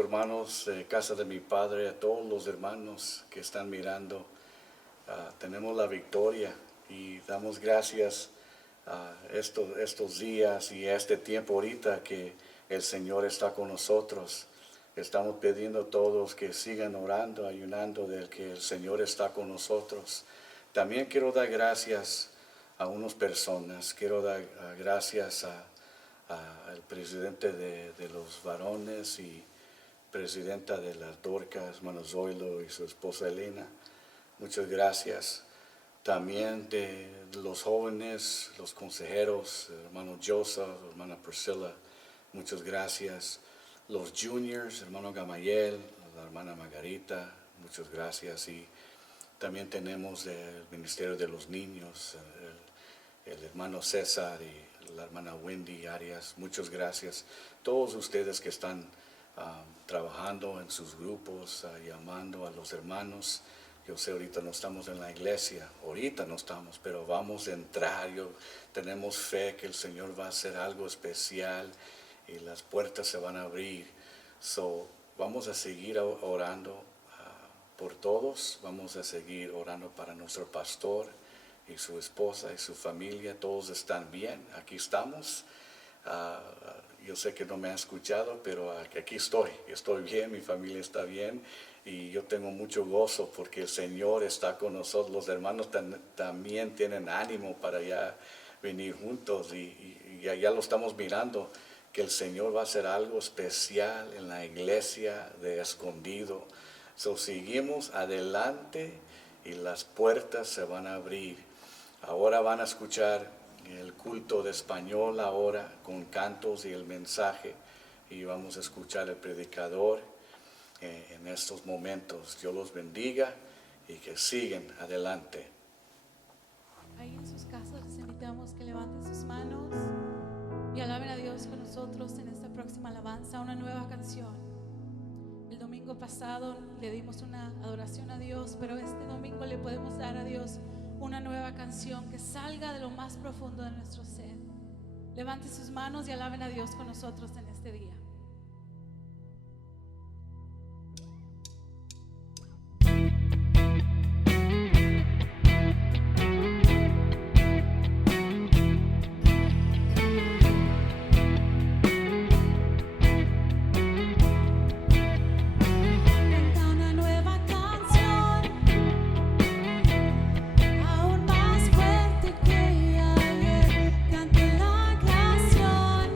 hermanos de casa de mi padre, a todos los hermanos que están mirando. Tenemos la victoria y damos gracias a estos días y a este tiempo ahorita que el Señor está con nosotros. Estamos pidiendo a todos que sigan orando, ayunando de que el Señor está con nosotros. También quiero dar gracias a unas personas. Quiero dar gracias al presidente de los varones y presidenta de las Dorcas, hermano Zoilo y su esposa Elena. Muchas gracias. También de los jóvenes, los consejeros, hermano Joseph, hermana Priscilla, muchas gracias. Los juniors, hermano Gamayel, la hermana Margarita, muchas gracias. Y también tenemos el Ministerio de los Niños, el hermano César y la hermana Wendy Arias, muchas gracias. Todos ustedes que están trabajando en sus grupos, llamando a los hermanos. Yo sé, ahorita no estamos en la iglesia, ahorita no estamos, pero vamos a entrar. Tenemos fe que el Señor va a hacer algo especial y las puertas se van a abrir. Vamos a seguir orando por todos, vamos a seguir orando para nuestro pastor y su esposa y su familia. Todos están bien, aquí estamos. Yo sé que no me ha escuchado, pero aquí estoy bien, mi familia está bien y yo tengo mucho gozo porque el Señor está con nosotros. Los hermanos también tienen ánimo para ya venir juntos y ya lo estamos mirando, que el Señor va a hacer algo especial en la iglesia de Escondido. Seguimos adelante y las puertas se van a abrir. Ahora van a escuchar el culto de español ahora con cantos y el mensaje, y vamos a escuchar el predicador en estos momentos. Dios los bendiga y que sigan adelante. Ahí en sus casas les invitamos que levanten sus manos y alaben a Dios con nosotros en esta próxima alabanza, una nueva canción. El domingo pasado le dimos una adoración a Dios, pero este domingo le podemos dar a Dios una nueva canción que salga de lo más profundo de nuestro ser. Levante sus manos y alaben a Dios con nosotros en este día. Cante la creación.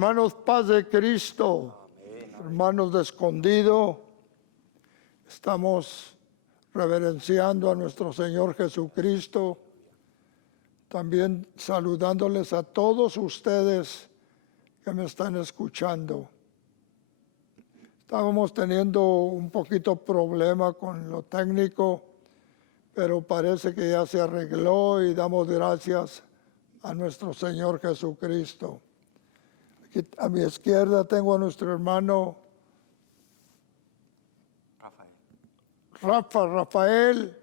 Hermanos, paz de Cristo, hermanos de escondido, estamos reverenciando a nuestro Señor Jesucristo, también saludándoles a todos ustedes que me están escuchando. Estábamos teniendo un poquito problema con lo técnico, pero parece que ya se arregló y damos gracias a nuestro Señor Jesucristo. Aquí a mi izquierda tengo a nuestro hermano Rafael,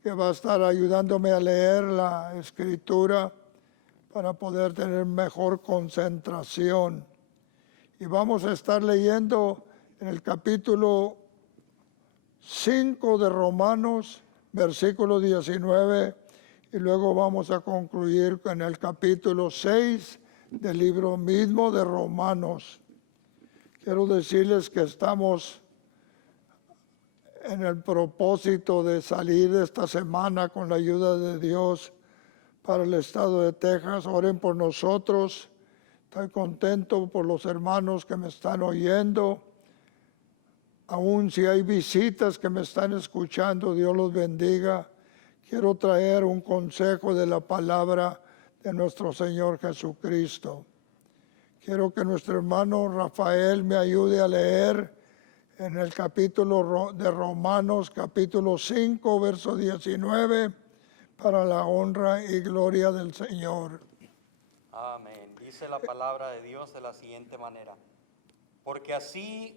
que va a estar ayudándome a leer la escritura para poder tener mejor concentración. Y vamos a estar leyendo en el capítulo 5 de Romanos, versículo 19, y luego vamos a concluir con el capítulo 6 del libro mismo de Romanos. Quiero decirles que estamos en el propósito de salir esta semana con la ayuda de Dios para el estado de Texas. Oren por nosotros. Estoy contento por los hermanos que me están oyendo. Aún si hay visitas que me están escuchando, Dios los bendiga. Quiero traer un consejo de la palabra de nuestro Señor Jesucristo. Quiero que nuestro hermano Rafael me ayude a leer en el capítulo de Romanos, capítulo 5, verso 19, para la honra y gloria del Señor. Amén. Dice la palabra de Dios de la siguiente manera: porque así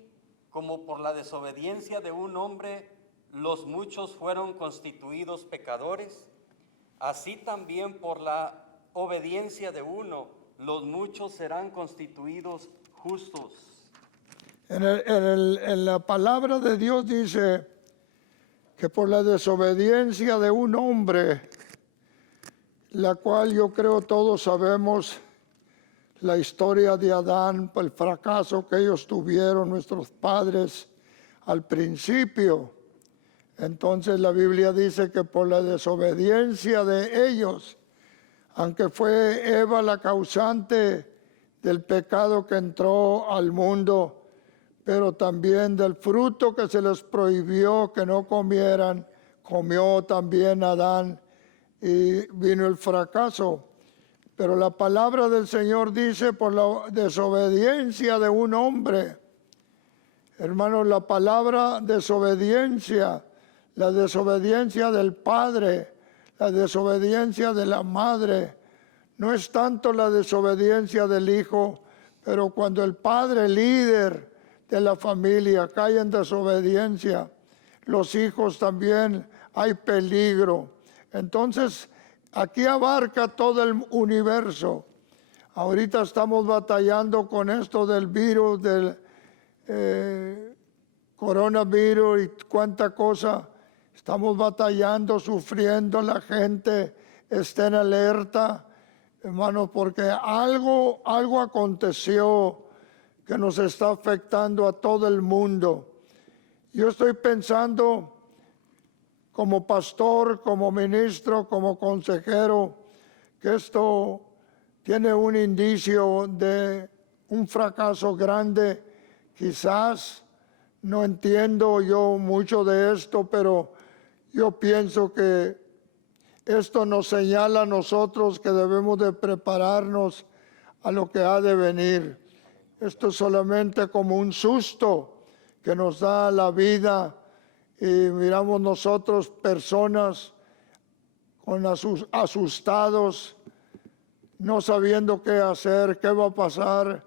como por la desobediencia de un hombre los muchos fueron constituidos pecadores, así también por la obediencia de uno los muchos serán constituidos justos. En la palabra de Dios dice que por la desobediencia de un hombre, la cual yo creo todos sabemos la historia de Adán, el fracaso que ellos tuvieron, nuestros padres, al principio. Entonces la Biblia dice que por la desobediencia de ellos, aunque fue Eva la causante del pecado que entró al mundo, pero también del fruto que se les prohibió que no comieran, comió también Adán y vino el fracaso. Pero la palabra del Señor dice por la desobediencia de un hombre. Hermanos, la palabra desobediencia, la desobediencia del padre, la desobediencia de la madre, no es tanto la desobediencia del hijo, pero cuando el padre líder de la familia cae en desobediencia, los hijos también hay peligro. Entonces, aquí abarca todo el universo. Ahorita estamos batallando con esto del virus, del coronavirus y cuánta cosa. Estamos batallando, sufriendo, la gente está en alerta, hermanos, porque algo aconteció que nos está afectando a todo el mundo. Yo estoy pensando, como pastor, como ministro, como consejero, que esto tiene un indicio de un fracaso grande. Quizás no entiendo yo mucho de esto, pero yo pienso que esto nos señala a nosotros que debemos de prepararnos a lo que ha de venir. Esto es solamente como un susto que nos da la vida y miramos nosotros personas con asustados, no sabiendo qué hacer, qué va a pasar.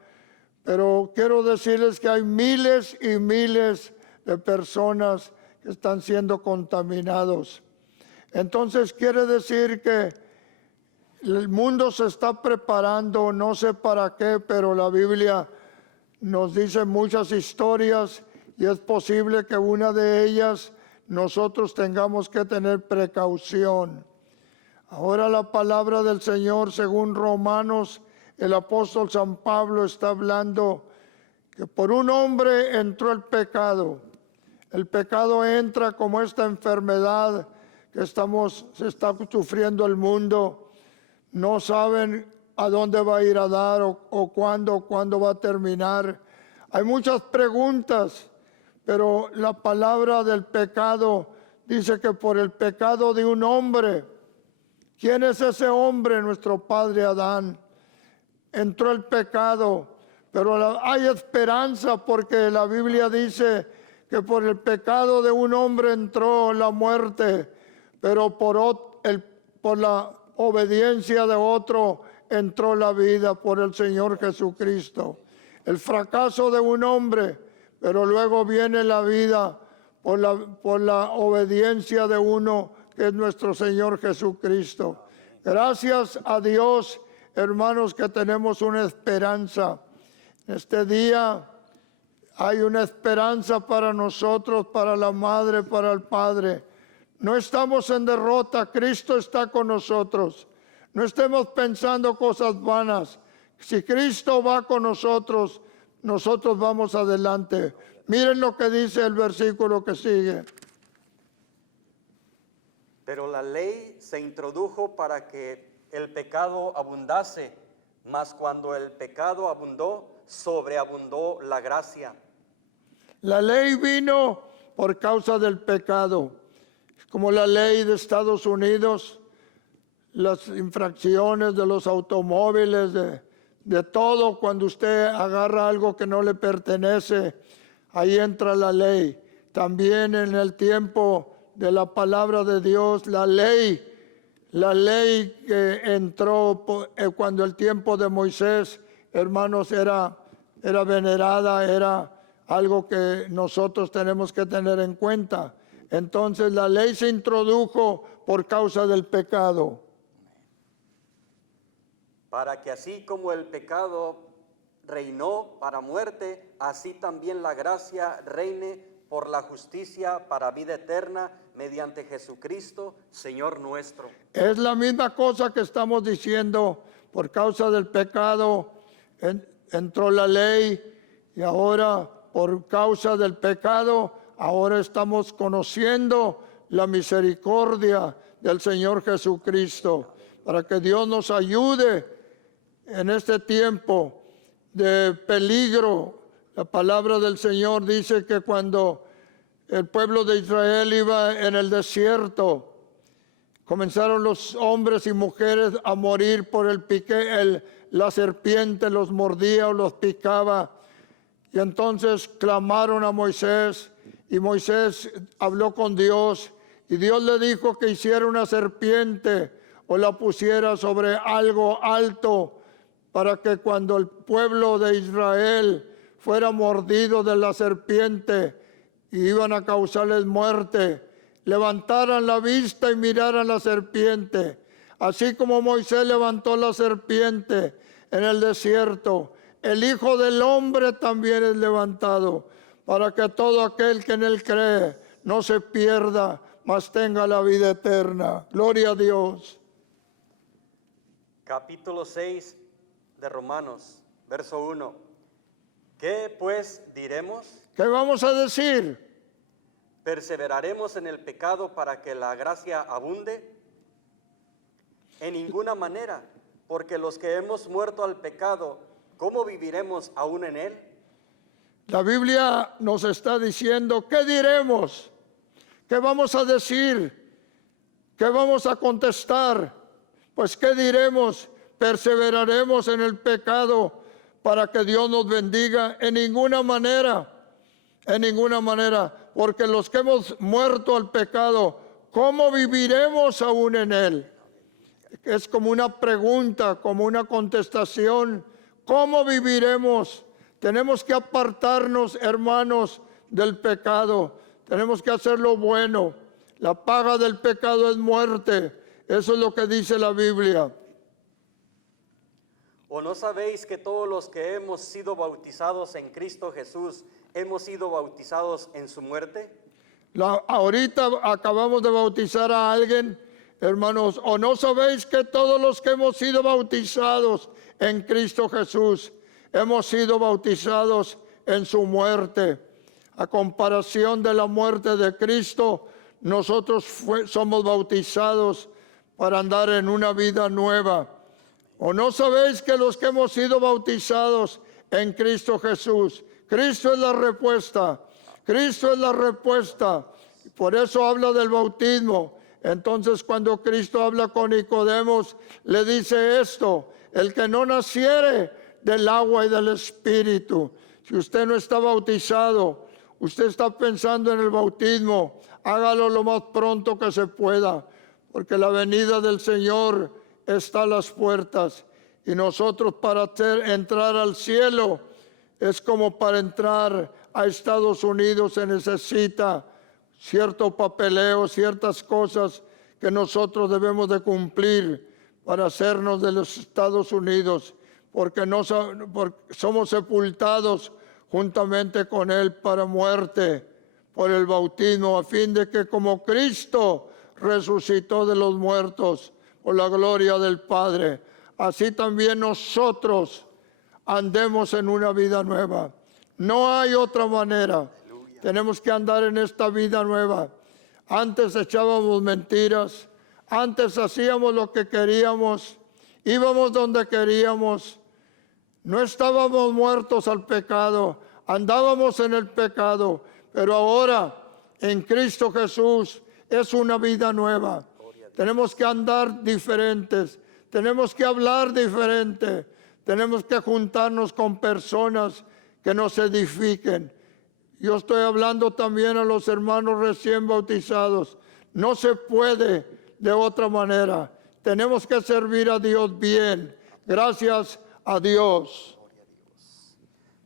Pero quiero decirles que hay miles y miles de personas que están siendo contaminados. Entonces quiere decir que el mundo se está preparando, no sé para qué, pero la Biblia nos dice muchas historias y es posible que una de ellas nosotros tengamos que tener precaución. Ahora la palabra del Señor, según Romanos, el apóstol San Pablo está hablando que por un hombre entró el pecado. El pecado entra como esta enfermedad que se está sufriendo el mundo. No saben a dónde va a ir a dar o cuándo va a terminar. Hay muchas preguntas, pero la palabra del pecado dice que por el pecado de un hombre, ¿quién es ese hombre? Nuestro padre Adán. Entró el pecado, pero hay esperanza porque la Biblia dice que por el pecado de un hombre entró la muerte, pero por la obediencia de otro entró la vida por el Señor Jesucristo. El fracaso de un hombre, pero luego viene la vida por la obediencia de uno que es nuestro Señor Jesucristo. Gracias a Dios, hermanos, que tenemos una esperanza. Este día hay una esperanza para nosotros, para la madre, para el padre. No estamos en derrota, Cristo está con nosotros. No estemos pensando cosas vanas. Si Cristo va con nosotros, nosotros vamos adelante. Miren lo que dice el versículo que sigue. Pero la ley se introdujo para que el pecado abundase, mas cuando el pecado abundó, sobreabundó la gracia. La ley vino por causa del pecado. Como la ley de Estados Unidos, las infracciones de los automóviles, de todo, cuando usted agarra algo que no le pertenece, ahí entra la ley. También en el tiempo de la palabra de Dios, la ley que entró cuando el tiempo de Moisés, hermanos, era venerada, era algo que nosotros tenemos que tener en cuenta. Entonces la ley se introdujo por causa del pecado. Para que así como el pecado reinó para muerte, así también la gracia reine por la justicia para vida eterna mediante Jesucristo, Señor nuestro. Es la misma cosa que estamos diciendo. Por causa del pecado entró la ley y ahora por causa del pecado ahora estamos conociendo la misericordia del Señor Jesucristo, para que Dios nos ayude en este tiempo de peligro. La palabra del Señor dice que cuando el pueblo de Israel iba en el desierto, comenzaron los hombres y mujeres a morir por el pique, la serpiente los mordía o los picaba. Y entonces clamaron a Moisés, y Moisés habló con Dios, y Dios le dijo que hiciera una serpiente o la pusiera sobre algo alto, para que cuando el pueblo de Israel fuera mordido de la serpiente y iban a causarles muerte, levantaran la vista y miraran la serpiente. Así como Moisés levantó la serpiente en el desierto, el Hijo del Hombre también es levantado, para que todo aquel que en él cree no se pierda, mas tenga la vida eterna. Gloria a Dios. Capítulo 6 de Romanos, verso 1. ¿Qué pues diremos? ¿Qué vamos a decir? ¿Perseveraremos en el pecado para que la gracia abunde? En ninguna manera, porque los que hemos muerto al pecado, ¿cómo viviremos aún en él? La Biblia nos está diciendo, ¿qué diremos? ¿Qué vamos a decir? ¿Qué vamos a contestar? Pues ¿qué diremos? ¿Perseveraremos en el pecado para que Dios nos bendiga? En ninguna manera, porque los que hemos muerto al pecado, ¿cómo viviremos aún en él? Es como una pregunta, como una contestación. ¿Cómo viviremos? Tenemos que apartarnos, hermanos, del pecado. Tenemos que hacer lo bueno. La paga del pecado es muerte. Eso es lo que dice la Biblia. ¿O no sabéis que todos los que hemos sido bautizados en Cristo Jesús, hemos sido bautizados en su muerte? Ahorita acabamos de bautizar a alguien, hermanos. ¿O no sabéis que todos los que hemos sido bautizados en Cristo Jesús, hemos sido bautizados en su muerte? A comparación de la muerte de Cristo, nosotros somos bautizados para andar en una vida nueva. ¿O no sabéis que los que hemos sido bautizados en Cristo Jesús, Cristo es la respuesta, Cristo es la respuesta? Por eso habla del bautismo. Entonces cuando Cristo habla con Nicodemos, le dice esto: el que no naciere del agua y del Espíritu. Si usted no está bautizado, usted está pensando en el bautismo, hágalo lo más pronto que se pueda, porque la venida del Señor está a las puertas. Y nosotros para entrar al cielo es como para entrar a Estados Unidos se necesita cierto papeleo, ciertas cosas que nosotros debemos de cumplir para hacernos de los Estados Unidos, porque somos sepultados juntamente con Él para muerte por el bautismo, a fin de que como Cristo resucitó de los muertos por la gloria del Padre, así también nosotros andemos en una vida nueva. No hay otra manera. Tenemos que andar en esta vida nueva. Antes echábamos mentiras, antes hacíamos lo que queríamos, íbamos donde queríamos, no estábamos muertos al pecado, andábamos en el pecado, pero ahora en Cristo Jesús es una vida nueva. Tenemos que andar diferentes, tenemos que hablar diferente, tenemos que juntarnos con personas que nos edifiquen. Yo estoy hablando también a los hermanos recién bautizados. No se puede de otra manera. Tenemos que servir a Dios bien. Gracias a Dios.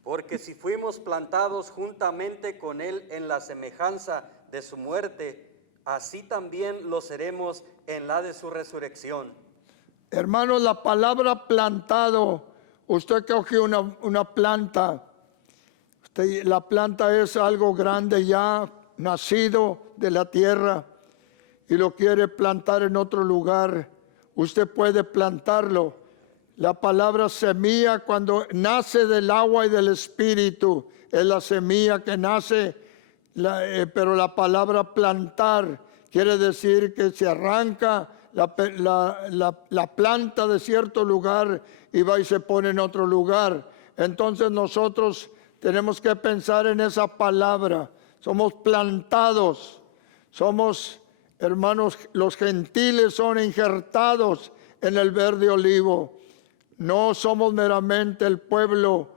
Porque si fuimos plantados juntamente con Él en la semejanza de su muerte, así también lo seremos en la de su resurrección. Hermanos, la palabra plantado, usted coge una planta. La planta es algo grande ya, nacido de la tierra, y lo quiere plantar en otro lugar. Usted puede plantarlo. La palabra semilla, cuando nace del agua y del Espíritu, es la semilla que nace, pero la palabra plantar quiere decir que se arranca la planta de cierto lugar y va y se pone en otro lugar. Entonces nosotros tenemos que pensar en esa palabra. Somos plantados, somos, hermanos, los gentiles son injertados en el verde olivo. No somos meramente el pueblo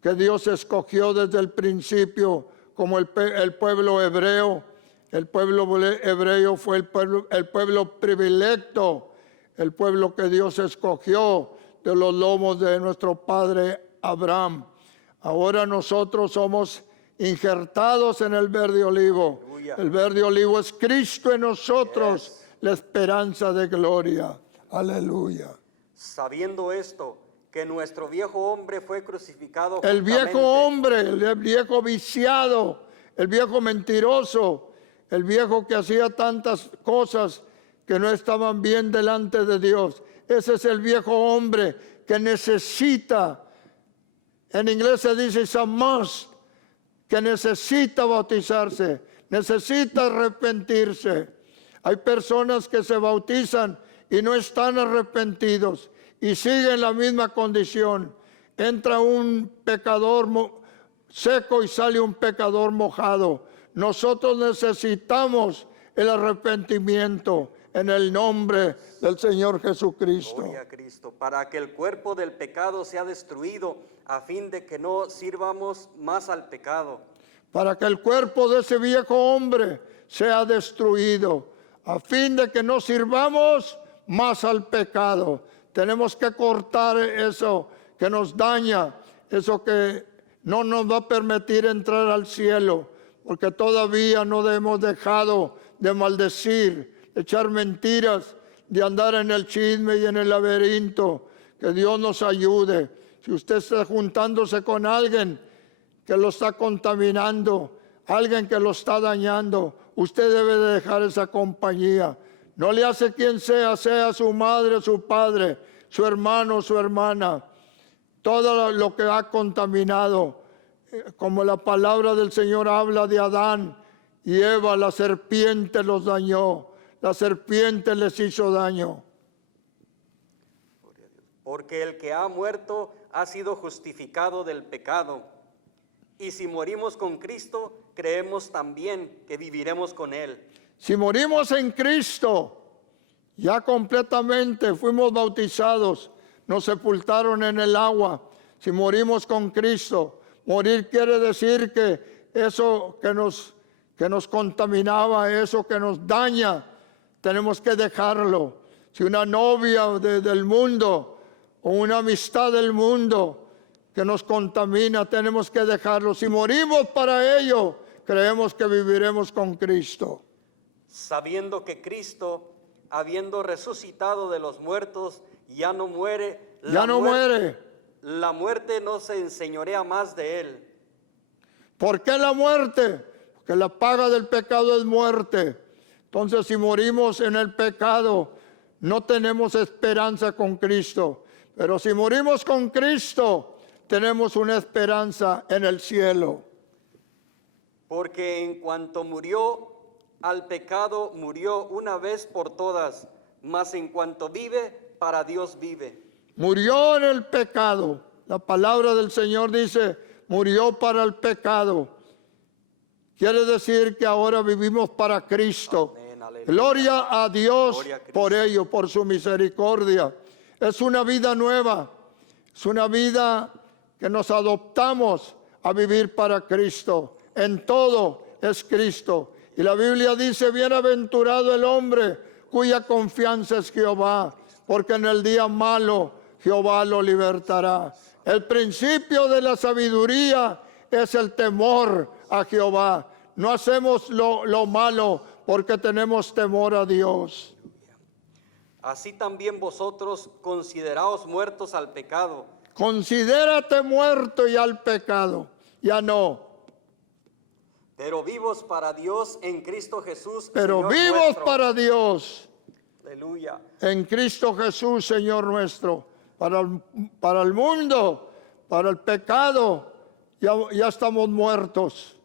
que Dios escogió desde el principio como el pueblo hebreo. El pueblo hebreo fue el pueblo predilecto, el pueblo que Dios escogió de los lomos de nuestro padre Abraham. Ahora nosotros somos injertados en el verde olivo. Aleluya. El verde olivo es Cristo en nosotros, la esperanza de gloria. Aleluya. Sabiendo esto, que nuestro viejo hombre fue crucificado El viejo juntamente. hombre, el viejo viciado, el viejo mentiroso, el viejo que hacía tantas cosas que no estaban bien delante de Dios. Ese es el viejo hombre que necesita. En inglés se dice it's a must, que necesita bautizarse, necesita arrepentirse. Hay personas que se bautizan y no están arrepentidos y siguen la misma condición. Entra un pecador seco y sale un pecador mojado. Nosotros necesitamos el arrepentimiento en el nombre del Señor Jesucristo. Gloria a Cristo, para que el cuerpo del pecado sea destruido, a fin de que no sirvamos más al pecado. Para que el cuerpo de ese viejo hombre sea destruido, a fin de que no sirvamos más al pecado. Tenemos que cortar eso que nos daña, eso que no nos va a permitir entrar al cielo, porque todavía no hemos dejado de maldecir, de echar mentiras, de andar en el chisme y en el laberinto. Que Dios nos ayude. Si usted está juntándose con alguien que lo está contaminando, alguien que lo está dañando, usted debe de dejar esa compañía. No le hace quien sea su madre, su padre, su hermano, su hermana, todo lo que ha contaminado. Como la palabra del Señor habla de Adán y Eva, la serpiente los dañó, la serpiente les hizo daño. porque el que ha muerto ha sido justificado del pecado. Y si morimos con Cristo, creemos también que viviremos con Él. Si morimos en Cristo, ya completamente fuimos bautizados, nos sepultaron en el agua. Si morimos con Cristo, morir quiere decir que eso que nos contaminaba, eso que nos daña, tenemos que dejarlo. Si una novia del mundo o una amistad del mundo que nos contamina, tenemos que dejarlo. Si morimos para ello, creemos que viviremos con Cristo. Sabiendo que Cristo, habiendo resucitado de los muertos, ya no muere. Ya no muere. La muerte no se enseñorea más de Él. ¿Por qué la muerte? Porque la paga del pecado es muerte. Entonces, si morimos en el pecado, no tenemos esperanza con Cristo. Pero si morimos con Cristo, tenemos una esperanza en el cielo. Porque en cuanto murió al pecado, murió una vez por todas, mas en cuanto vive, para Dios vive. Murió en el pecado. La palabra del Señor dice, murió para el pecado. Quiere decir que ahora vivimos para Cristo. Amén, aleluya. Gloria a Dios Gloria a Cristo. por ello, por su misericordia. Es una vida nueva. Es una vida que nos adoptamos a vivir para Cristo. En todo es Cristo. Y la Biblia dice, bienaventurado el hombre cuya confianza es Jehová, porque en el día malo Jehová lo libertará. El principio de la sabiduría es el temor a Jehová. No hacemos lo malo porque tenemos temor a Dios. Así también vosotros consideraos muertos al pecado. Considérate muerto ya al pecado. Ya no. Pero vivos para Dios en Cristo Jesús. Pero Señor vivos nuestro. para Dios. Aleluya. En Cristo Jesús, Señor nuestro. Para el mundo, para el pecado, ya estamos muertos.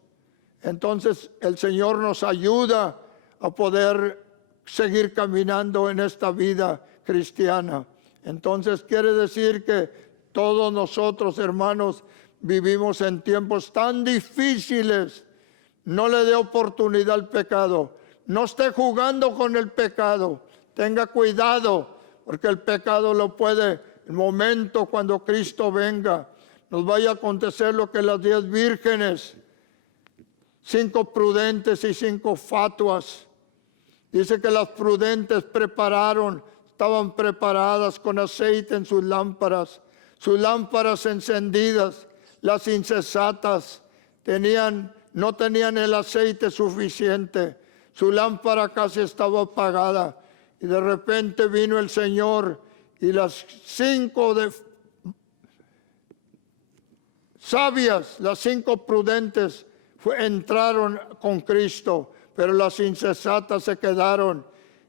Entonces el Señor nos ayuda a poder seguir caminando en esta vida cristiana. Entonces quiere decir que todos nosotros, hermanos, vivimos en tiempos tan difíciles. No le dé oportunidad al pecado. No esté jugando con el pecado. Tenga cuidado, porque el pecado lo puede, el momento cuando Cristo venga, nos vaya a acontecer lo que las 10 vírgenes, 5 prudentes y 5 fatuas. Dice que las prudentes estaban preparadas con aceite en sus lámparas encendidas. Las insensatas no tenían el aceite suficiente. Su lámpara casi estaba apagada. Y de repente vino el Señor y las 5 sabias, las 5 prudentes, entraron con Cristo, pero las insensatas se quedaron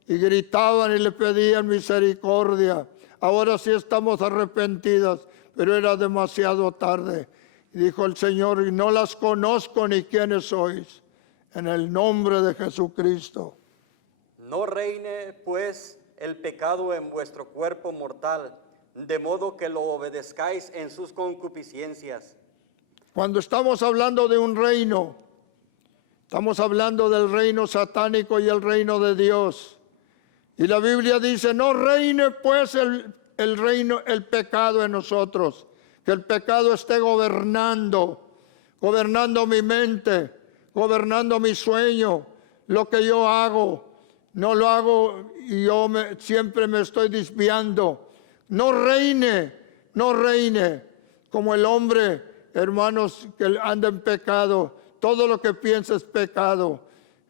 y gritaban y le pedían misericordia. Ahora sí estamos arrepentidas, pero era demasiado tarde. Y dijo el Señor, y no las conozco ni quiénes sois, en el nombre de Jesucristo. No reine, pues, el pecado en vuestro cuerpo mortal, de modo que lo obedezcáis en sus concupiscencias. Cuando estamos hablando de un reino, estamos hablando del reino satánico y el reino de Dios. Y la Biblia dice, no reine pues el pecado en nosotros, que el pecado esté gobernando mi mente, gobernando mi sueño, lo que yo hago. No lo hago y siempre me estoy desviando. No reine como el hombre, hermanos, que anda en pecado. Todo lo que piensa es pecado.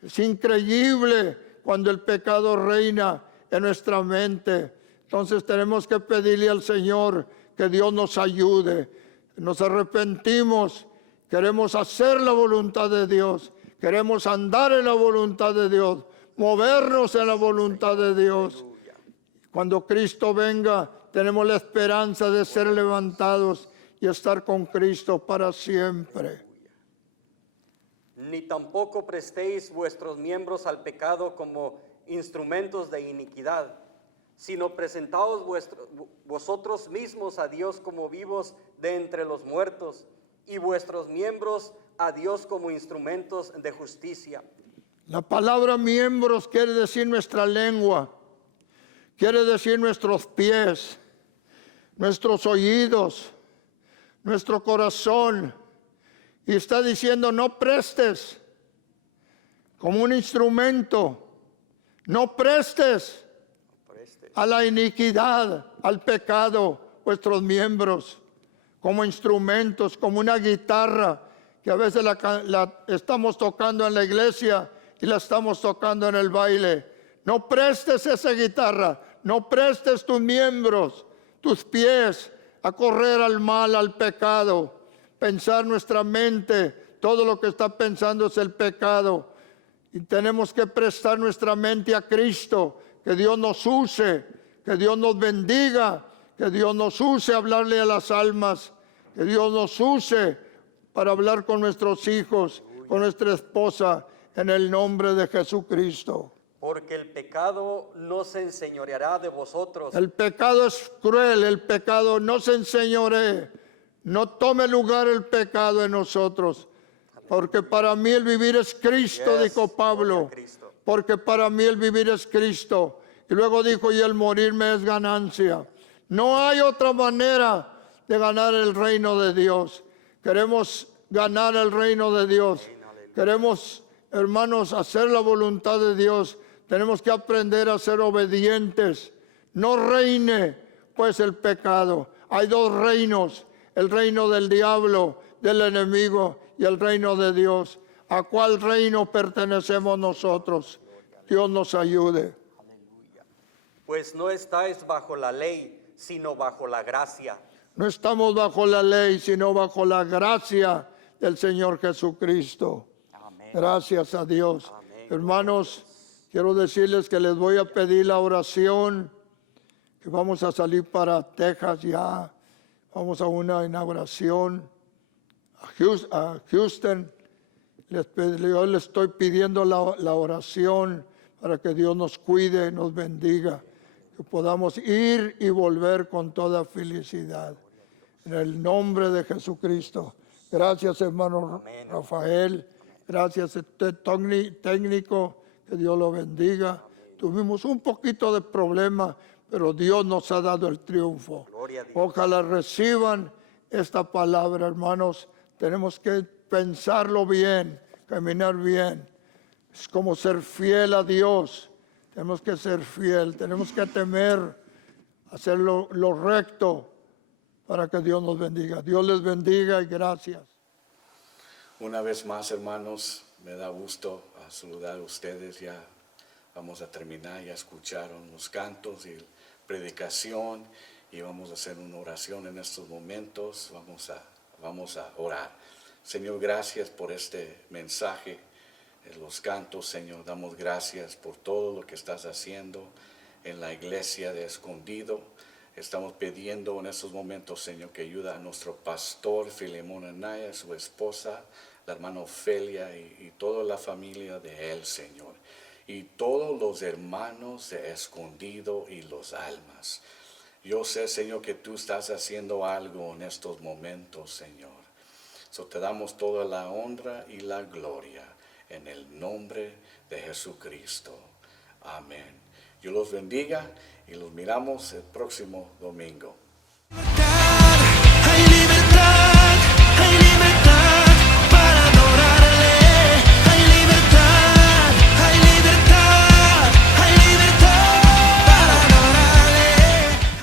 Es increíble cuando el pecado reina en nuestra mente. Entonces tenemos que pedirle al Señor que Dios nos ayude. Nos arrepentimos, queremos hacer la voluntad de Dios, queremos andar en la voluntad de Dios, movernos en la voluntad de Dios. Cuando Cristo venga, tenemos la esperanza de ser levantados y estar con Cristo para siempre. Ni tampoco prestéis vuestros miembros al pecado como instrumentos de iniquidad, sino presentaos vosotros mismos a Dios como vivos de entre los muertos, y vuestros miembros a Dios como instrumentos de justicia. La palabra miembros quiere decir nuestra lengua, quiere decir nuestros pies, nuestros oídos, nuestro corazón. Y está diciendo, no prestes como un instrumento, no prestes a la iniquidad, al pecado, vuestros miembros, como instrumentos, como una guitarra que a veces la estamos tocando en la iglesia y la estamos tocando en el baile. No prestes esa guitarra, no prestes tus miembros, tus pies a correr al mal, al pecado. Pensar nuestra mente, todo lo que está pensando es el pecado. Y tenemos que prestar nuestra mente a Cristo, que Dios nos use, que Dios nos bendiga, que Dios nos use a hablarle a las almas, que Dios nos use para hablar con nuestros hijos, con nuestra esposa, en el nombre de Jesucristo. Porque el pecado no se enseñoreará de vosotros. El pecado es cruel, el pecado no se enseñoree, no tome lugar el pecado en nosotros. Porque para mí el vivir es Cristo, Yes, dijo Pablo. gloria a Cristo. Porque para mí el vivir es Cristo. Y luego dijo, y el morir me es ganancia. No hay otra manera de ganar el reino de Dios. Queremos ganar el reino de Dios. Queremos, hermanos, hacer la voluntad de Dios. Tenemos que aprender a ser obedientes. No reine, pues, el pecado. Hay dos reinos, el reino del diablo, del enemigo, y el reino de Dios. ¿A cuál reino pertenecemos nosotros? Dios nos ayude. Pues no estáis bajo la ley, sino bajo la gracia. No estamos bajo la ley, sino bajo la gracia del Señor Jesucristo. Amén. Gracias a Dios. Amén. Hermanos, quiero decirles que les voy a pedir la oración, que vamos a salir para Texas ya. Vamos a una inauguración a Houston. Yo les estoy pidiendo la oración para que Dios nos cuide, nos bendiga, que podamos ir y volver con toda felicidad. En el nombre de Jesucristo. Gracias, hermano Amén. Rafael. Gracias, técnico. Que Dios lo bendiga. Tuvimos un poquito de problema, pero Dios nos ha dado el triunfo. Gloria a Dios. Ojalá reciban esta palabra, hermanos. Tenemos que pensarlo bien, caminar bien. Es como ser fiel a Dios. Tenemos que ser fiel, tenemos que temer, hacer lo recto para que Dios nos bendiga. Dios les bendiga y gracias. Una vez más, hermanos, me da gusto saludar a ustedes. Ya vamos a terminar, ya escucharon los cantos y predicación y vamos a hacer una oración en estos momentos. Vamos a orar. Señor, gracias por este mensaje, los cantos, Señor. Damos gracias por todo lo que estás haciendo en la iglesia de Escondido. Estamos pidiendo en estos momentos, Señor, que ayuda a nuestro pastor Filemón Anaya, su esposa, la hermana Ofelia y toda la familia de él, Señor. Y todos los hermanos de Escondido y los almas. Yo sé, Señor, que tú estás haciendo algo en estos momentos, Señor. Te damos toda la honra y la gloria en el nombre de Jesucristo. Amén. Dios los bendiga y los miramos el próximo domingo.